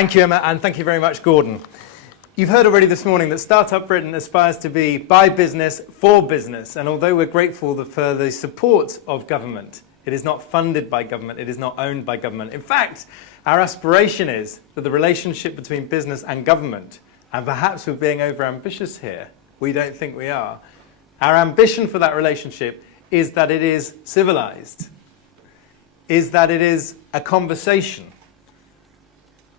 Thank you, Emma, and thank you very much, Gordon. You've heard already this morning that Startup Britain aspires to be by business, for business, and although we're grateful for the support of government, it is not funded by government, it is not owned by government. In fact, our aspiration is that the relationship between business and government, and perhaps we're being over-ambitious here, we don't think we are, our ambition for that relationship is that it is civilized, is that it is a conversation,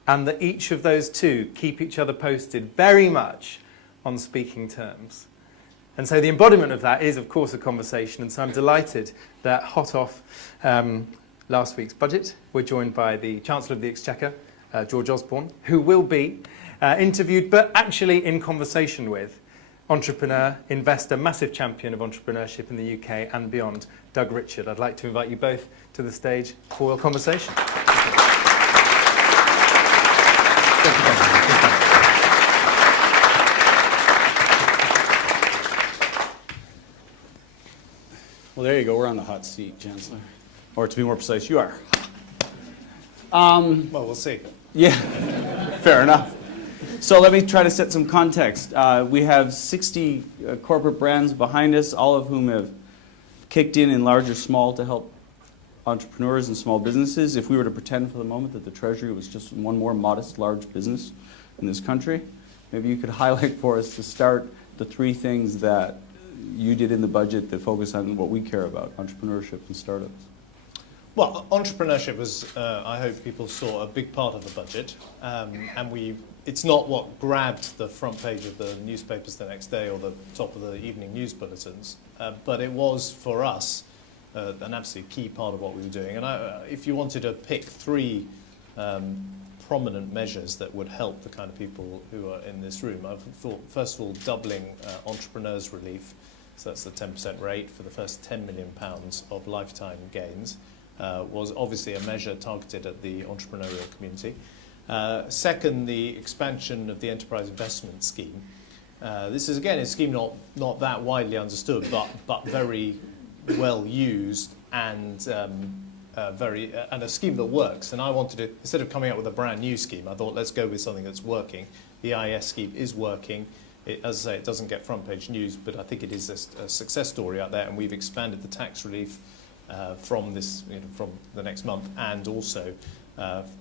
and that each of those two keep each other posted very much on speaking terms. And so the embodiment of that is, of course, a conversation. And so I'm delighted that hot off last week's budget, we're joined by the Chancellor of the Exchequer, George Osborne, who will be interviewed, but actually in conversation with entrepreneur, investor, massive champion of entrepreneurship in the UK and beyond, Doug Richard. I'd like to invite you both to the stage for a conversation. Well, there you go. We're on the hot seat, Chancellor. Or to be more precise, you are. Well, we'll see. Yeah, fair enough. So let me try to set some context. We have 60 corporate brands behind us, all of whom have kicked in large or small, to help entrepreneurs and small businesses. If we were to pretend for the moment that the Treasury was just one more modest, large business in this country, maybe you could highlight for us to start the three things that you did in the budget that focus on what we care about, entrepreneurship and startups. Well, entrepreneurship was, I hope people saw, a big part of the budget. It's not what grabbed the front page of the newspapers the next day or the top of the evening news bulletins, but it was, for us, an absolutely key part of what we were doing. And if you wanted to pick three prominent measures that would help the kind of people who are in this room, I thought, first of all, doubling entrepreneurs' relief. So that's the 10% rate for the first £10 million of lifetime gains, was obviously a measure targeted at the entrepreneurial community. Second, the expansion of the enterprise investment scheme. This is, again, a scheme not that widely understood, but very well used and a scheme that works. And I wanted to, instead of coming up with a brand new scheme, I thought let's go with something that's working. The EIS scheme is working. As I say, it doesn't get front page news, but I think it is a success story out there, and we've expanded the tax relief from the next month, and also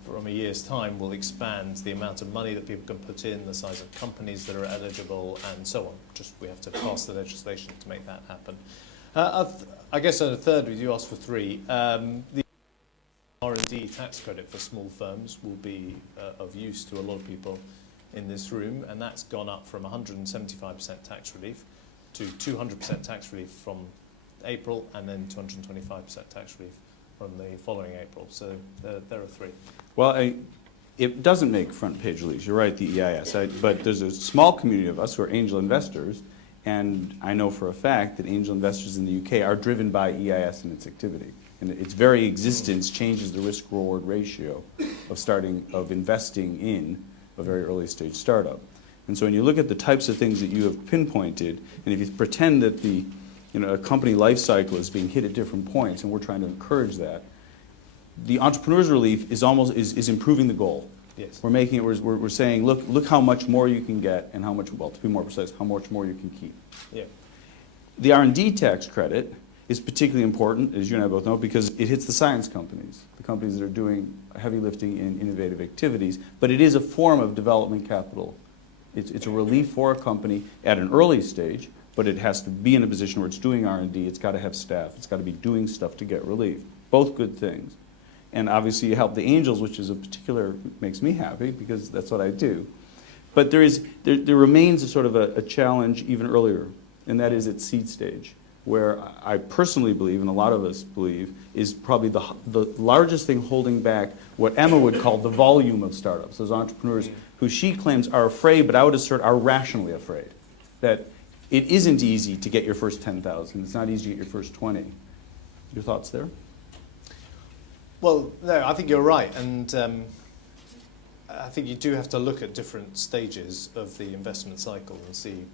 from a year's time we'll expand the amount of money that people can put in, the size of companies that are eligible, and so on. Just we have to pass the legislation to make that happen. I guess a third, you asked for three. The R&D tax credit for small firms will be of use to a lot of people in this room, and that's gone up from 175% tax relief to 200% tax relief from April, and then 225% tax relief from the following April. So there are three. Well, it doesn't make front page release. You're right, the EIS. But there's a small community of us who are angel investors, and I know for a fact that angel investors in the UK are driven by EIS and its activity. And its very existence changes the risk-reward ratio of investing in a very early stage startup. And so when you look at the types of things that you have pinpointed, and if you pretend that a company life cycle is being hit at different points, and we're trying to encourage that, the entrepreneur's relief is improving the goal. Yes. We're making it. We're saying, look how much more you can get, and how much, well, to be more precise, how much more you can keep. Yeah. The R&D tax credit is particularly important, as you and I both know, because it hits the science companies, the companies that are doing heavy lifting in innovative activities, but it is a form of development capital. It's a relief for a company at an early stage, but it has to be in a position where it's doing R&D, it's got to have staff, it's got to be doing stuff to get relief. Both good things. And obviously you help the angels, which is makes me happy, because that's what I do. But there remains a sort of a challenge even earlier, and that is at seed stage, where I personally believe, and a lot of us believe, is probably the largest thing holding back what Emma would call the volume of startups, those entrepreneurs who she claims are afraid, but I would assert are rationally afraid, that it isn't easy to get your first 10,000. It's not easy to get your first 20. Your thoughts there? Well, no, I think you're right, and I think you do have to look at different stages of the investment cycle and see,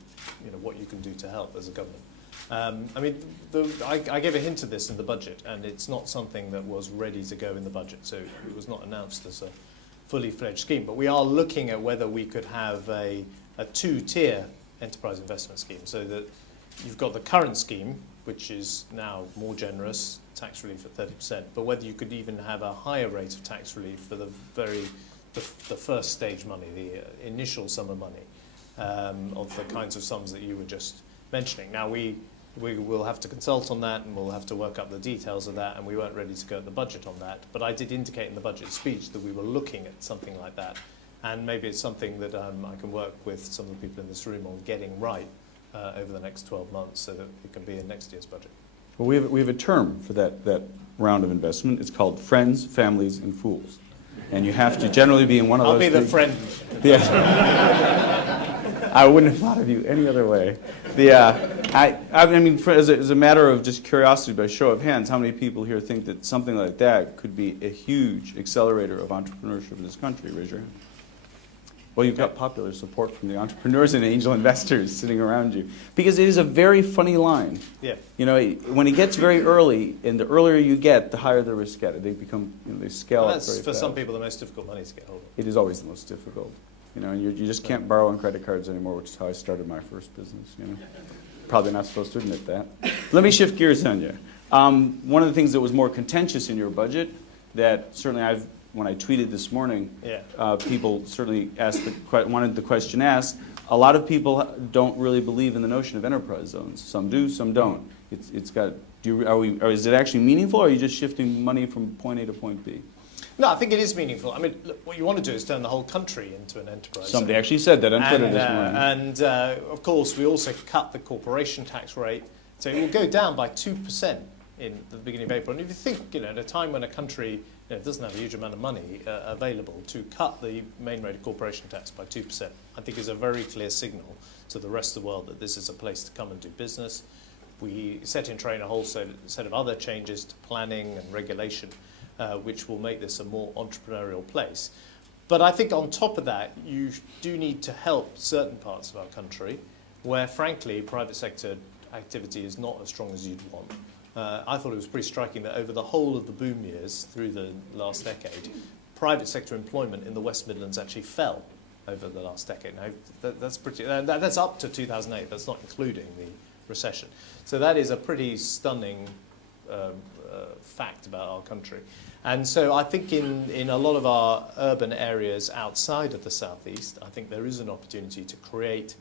what you can do to help as a government. I mean, I gave a hint of this in the budget, and it's not something that was ready to go in the budget, so it was not announced as fully fledged scheme. But we are looking at whether we could have a two-tier enterprise investment scheme, so that you've got the current scheme, which is now more generous, tax relief at 30%, but whether you could even have a higher rate of tax relief for the first stage money, the initial sum of money, of the kinds of sums that you were just mentioning. Now we will have to consult on that, and we'll have to work up the details of that, and we weren't ready to go at the budget on that. But I did indicate in the budget speech that we were looking at something like that, and maybe it's something that I can work with some of the people in this room on getting right over the next 12 months, so that it can be in next year's budget. Well, we have a term for that round of investment. It's called Friends, Families, and Fools. And you have to generally be in one of those. I'll be the friend. Yeah. I wouldn't have thought of you any other way. I mean, as a matter of just curiosity, by show of hands, how many people here think that something like that could be a huge accelerator of entrepreneurship in this country? Raise your hand. Well, you've got popular support from the entrepreneurs and angel investors sitting around you. Because it is a very funny line. Yeah. You know, when it gets very early, and the earlier you get, the higher the risk get. They become, they scale up very fast. That's, for some people, the most difficult money to get hold of. It is always the most difficult. You know, and you just can't borrow on credit cards anymore, which is how I started my first business, you know. Probably not supposed to admit that. Let me shift gears on you. One of the things that was more contentious in your budget, that certainly when I tweeted this morning, people certainly wanted the question asked. A lot of people don't really believe in the notion of enterprise zones. Some do, some don't. It's got. Is it actually meaningful, or are you just shifting money from point A to point B? No, I think it is meaningful. I mean, look, what you want to do is turn the whole country into an enterprise. Somebody actually said that on Twitter this morning. And of course, we also cut the corporation tax rate, so it will go down by 2% in the beginning of April. And if you think, at a time when a country doesn't have a huge amount of money available, to cut the main rate of corporation tax by 2%, I think is a very clear signal to the rest of the world that this is a place to come and do business. We set in train a whole set of other changes to planning and regulation, which will make this a more entrepreneurial place. But I think on top of that, you do need to help certain parts of our country where, frankly, private sector activity is not as strong as you'd want. I thought it was pretty striking that over the whole of the boom years through the last decade, private sector employment in the West Midlands actually fell over the last decade. Now, that's up to 2008. That's not including the recession. So that is a pretty stunning fact about our country. And so I think in a lot of our urban areas outside of the southeast, I think there is an opportunity to create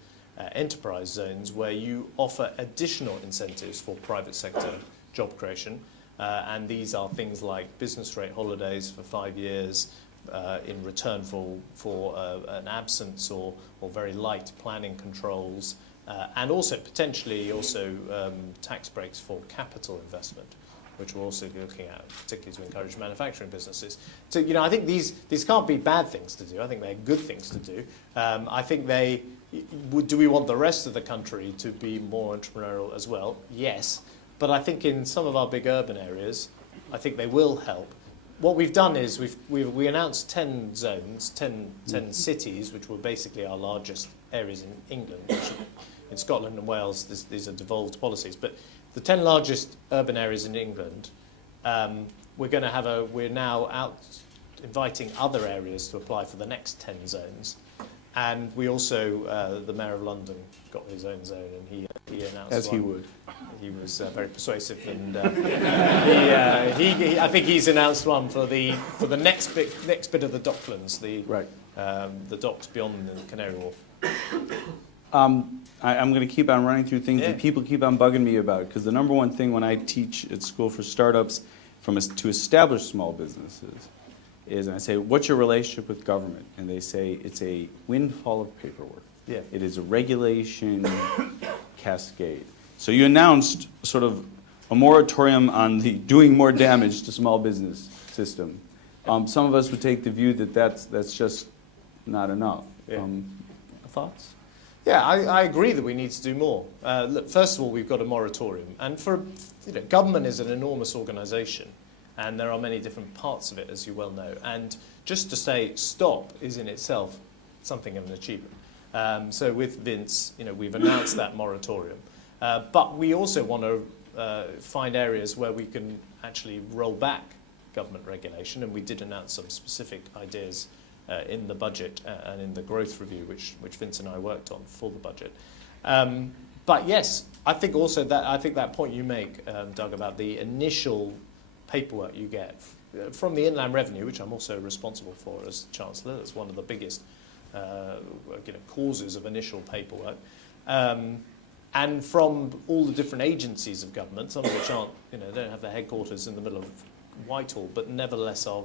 enterprise zones where you offer additional incentives for private sector job creation. And these are things like business rate holidays for 5 years in return for an absence or very light planning controls, and also potentially tax breaks for capital investment, which we're also looking at, particularly to encourage manufacturing businesses. So, I think these can't be bad things to do. I think they're good things to do. I think do we want the rest of the country to be more entrepreneurial as well? Yes. But I think in some of our big urban areas, I think they will help. What we've done is we announced 10 zones, 10 cities, which were basically our largest areas in England. Which in Scotland and Wales, these are devolved policies. But the 10 largest urban areas in England, we're now out inviting other areas to apply for the next 10 zones. And we also, the Mayor of London got his own zone, and he announced as one. he would. He was very persuasive, and I think he's announced one for the next bit of the Docklands, the docks beyond the Canary Wharf. I'm going to keep on running through things that people keep on bugging me about, because the number one thing when I teach at school for startups to establish small businesses is, and I say, what's your relationship with government? And they say, it's a windfall of paperwork. Yeah. It is a regulation cascade. So you announced sort of a moratorium on the doing more damage to small business system. Some of us would take the view that that's just not enough. Yeah. Thoughts? Yeah, I agree that we need to do more. Look, first of all, we've got a moratorium, and government is an enormous organisation, and there are many different parts of it, as you well know. And just to say stop is in itself something of an achievement. So with Vince, we've announced that moratorium, but we also want to find areas where we can actually roll back government regulation, and we did announce some specific ideas in the budget and in the growth review, which Vince and I worked on for the budget. But yes, I think that point you make, Doug, about the initial paperwork you get from the inland revenue, which I'm also responsible for as Chancellor. That's one of the biggest causes of initial paperwork. And from all the different agencies of government, some of which aren't, don't have their headquarters in the middle of Whitehall, but nevertheless are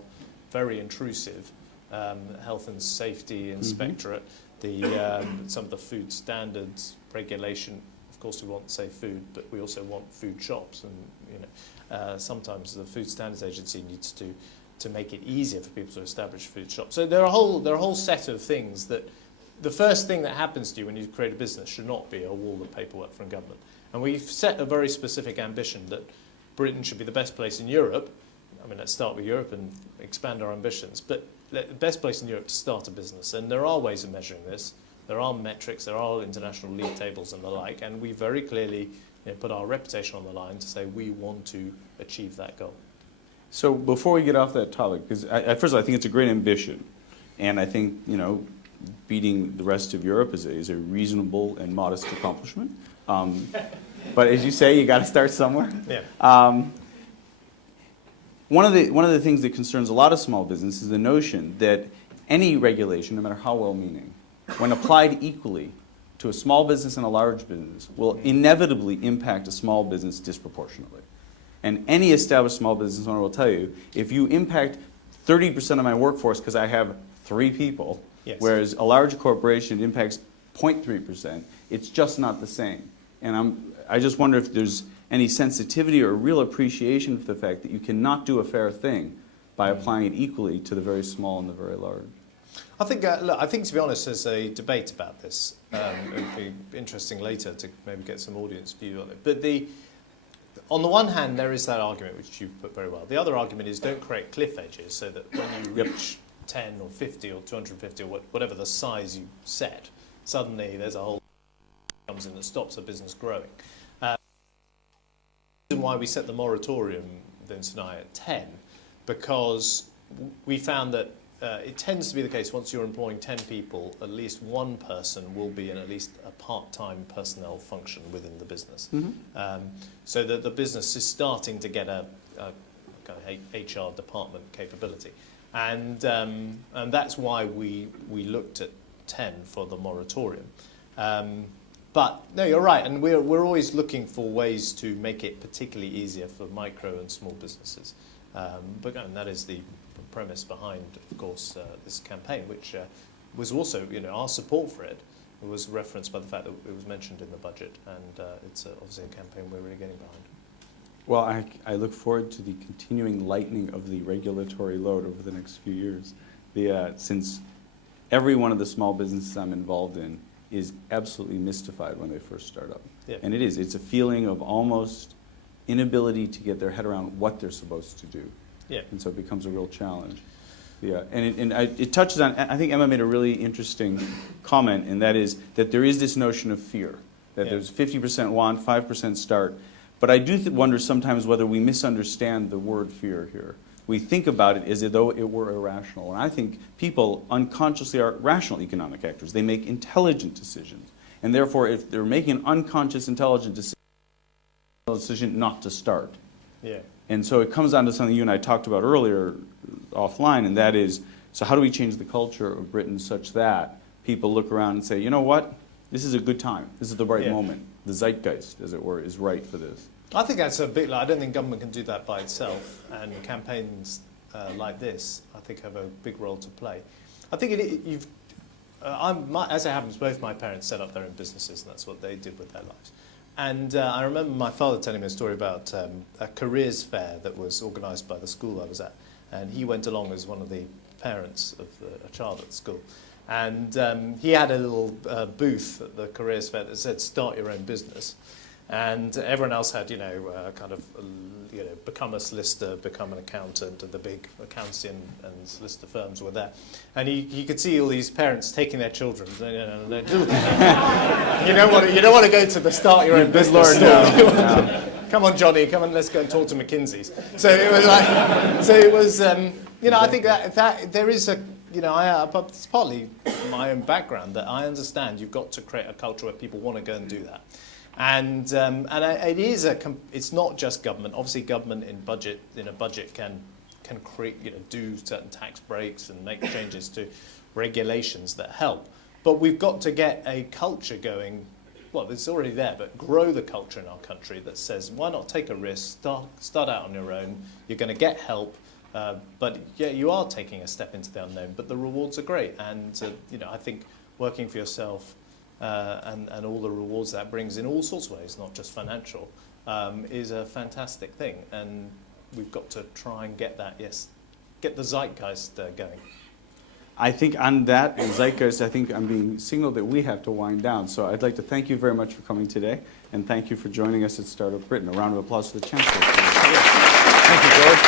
very intrusive. Health and Safety Inspectorate, some of the food standards regulation. Of course, we want safe food, but we also want food shops, and sometimes the Food Standards Agency needs to make it easier for people to establish food shops. So there are a whole set of things that. The first thing that happens to you when you create a business should not be a wall of paperwork from government. And we've set a very specific ambition that Britain should be the best place in Europe. I mean, let's start with Europe and expand our ambitions. But the best place in Europe to start a business. And there are ways of measuring this. There are metrics, there are international league tables and the like. And we very clearly put our reputation on the line to say we want to achieve that goal. So before we get off that topic, because first of all, I think it's a great ambition. And I think, beating the rest of Europe is a reasonable and modest accomplishment. But as you say, you got to start somewhere. Yeah. One of the things that concerns a lot of small business is the notion that any regulation, no matter how well-meaning, when applied equally to a small business and a large business, will inevitably impact a small business disproportionately. And any established small business owner will tell you, if you impact 30% of my workforce because I have 3 people, yes. Whereas a large corporation impacts 0.3%, it's just not the same. And I just wonder if there's any sensitivity or real appreciation for the fact that you cannot do a fair thing by applying it equally to the very small and the very large. I think, to be honest, there's a debate about this. It would be interesting later to maybe get some audience view on it. But on the one hand, there is that argument, which you put very well. The other argument is don't create cliff edges so that when you reach 10 or 50 or 250 or whatever the size you set, suddenly there's a whole comes in that stops a business growing. The reason why we set the moratorium, Vince and I, at 10, because we found that it tends to be the case once you're employing 10 people, at least one person will be in at least a part-time personnel function within the business. Mm-hmm. So that the business is starting to get a kind of HR department capability. And that's why we looked at 10 for the moratorium. But no, you're right, and we're always looking for ways to make it particularly easier for micro and small businesses. And that is the premise behind, of course, this campaign, which was also, our support for it was referenced by the fact that it was mentioned in the budget, and it's obviously a campaign we're really getting behind. Well, I look forward to the continuing lightening of the regulatory load over the next few years. Since every one of the small businesses I'm involved in is absolutely mystified when they first start up. Yeah. And it's a feeling of almost inability to get their head around what they're supposed to do. Yeah. And so it becomes a real challenge. Yeah, and it touches on, I think Emma made a really interesting comment, and that is that there is this notion of fear, that there's 50% want, 5% start. But I do wonder sometimes whether we misunderstand the word fear here. We think about it as though it were irrational. And I think people unconsciously are rational economic actors. They make intelligent decisions. And therefore, if they're making an unconscious, intelligent decision not to start. Yeah. And so it comes down to something you and I talked about earlier offline, and that is, so how do we change the culture of Britain such that people look around and say, you know what, this is a good time. This is the right moment. The zeitgeist, as it were, is right for this. I think that's a big, I don't think government can do that by itself, and campaigns like this, I think, have a big role to play. I think as it happens, both my parents set up their own businesses, and that's what they did with their lives. And I remember my father telling me a story about a careers fair that was organised by the school I was at, and he went along as one of the parents of a child at the school. And he had a little booth at the careers fair that said, "Start your own business." And everyone else had, become a solicitor, become an accountant, and the big accountancy and solicitor firms were there. And he could see all these parents taking their children. You don't want to go to the start your own business store. Come on, Johnny, come on, let's go and talk to McKinsey's. So it was like, I think that there is you know, but it's partly my own background that I understand you've got to create a culture where people want to go and do that. And it is it's not just government. Obviously, government in a budget can create, you know, do certain tax breaks and make changes to regulations that help. But we've got to get a culture going. Well, it's already there, but grow the culture in our country that says, why not take a risk, start out on your own, you're going to get help, but yeah, you are taking a step into the unknown, but the rewards are great. And you know, I think working for yourself and all the rewards that brings in all sorts of ways, not just financial, is a fantastic thing. And we've got to try and get that, get the zeitgeist going. I think on that zeitgeist, I think I'm being signaled that we have to wind down. So I'd like to thank you very much for coming today, and thank you for joining us at Startup Britain. A round of applause for the Chancellor. Thank you, George.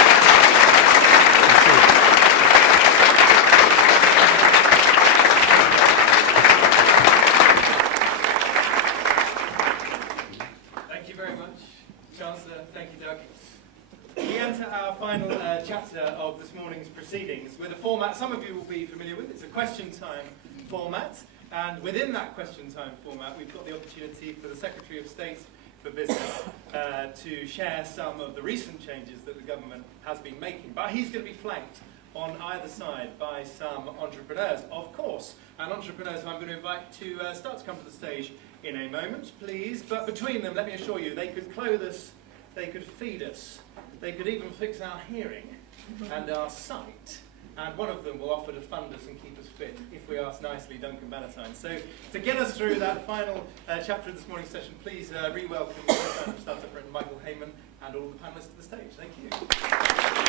Thank you very much, Chancellor. Thank you, Doug. We enter our final chapter of this morning's proceedings with a format some of you will be familiar with. It's a question time format, and within that question time format we've got the opportunity for the Secretary of State for Business to share some of the recent changes that the government has been making. But he's going to be flanked on either side by some entrepreneurs, of course, and entrepreneurs who I'm going to invite to start to come to the stage in a moment, please. But between them, let me assure you, they could clothe us, they could feed us, they could even fix our hearing and our sight, and one of them will offer to fund us and keep us fit, if we ask nicely, Duncan Bannatyne. So to get us through that final chapter of this morning's session, please re-welcome the Startup Britain, Michael Heyman, and all the panellists to the stage. Thank you.